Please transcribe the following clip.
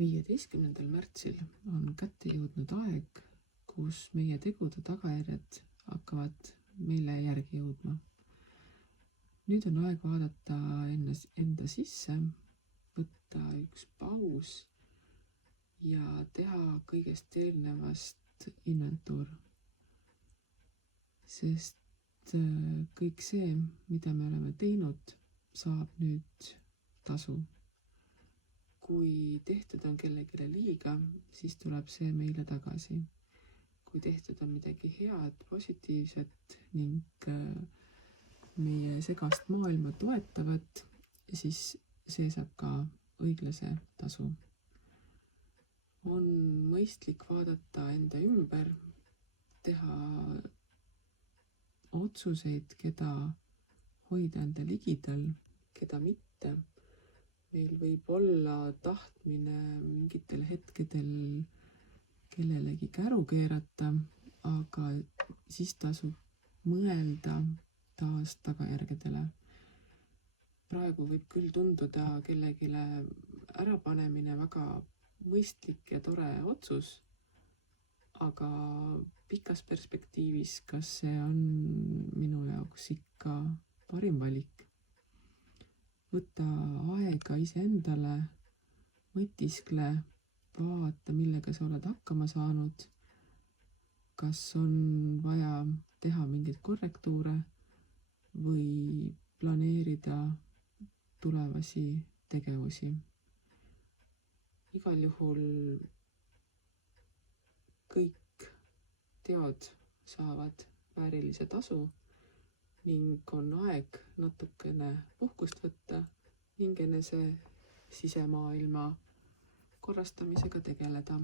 15. märtsil on kätte jõudnud aeg, kus meie tegude tagajärjed hakkavad meile järgi jõudma. Nüüd on aeg vaadata enda sisse, võtta üks paus ja teha kõigest eelnevast inventuur. Sest kõik see, mida me oleme teinud, saab nüüd tasu. Kui tehtud on kellelegi liiga, siis tuleb see meile tagasi. Kui tehtud on midagi head, positiivset ning meie segast maailma toetavat, siis see saab ka õiglase tasu. On mõistlik vaadata enda ümber, teha otsuseid, keda hoida enda ligidal, keda mitte. Meil võib olla tahtmine mingitel hetkedel kellelegi käru keerata, aga siis tasub mõelda taas tagajärgedele. Praegu võib küll tunduda kellegile ärapanemine väga mõistlik ja tore otsus, aga pikas perspektiivis, kas see on minu jaoks ikka parim valik? Võta aega iseendale, mõtiskle, vaata, millega sa oled hakkama saanud, kas on vaja teha mingeid korrektuure või planeerida tulevasi tegevusi. Igal juhul kõik teod saavad väärilise tasu ning on aeg natukene puhkust võtta ning enese sisemaailma korrastamisega tegeleda.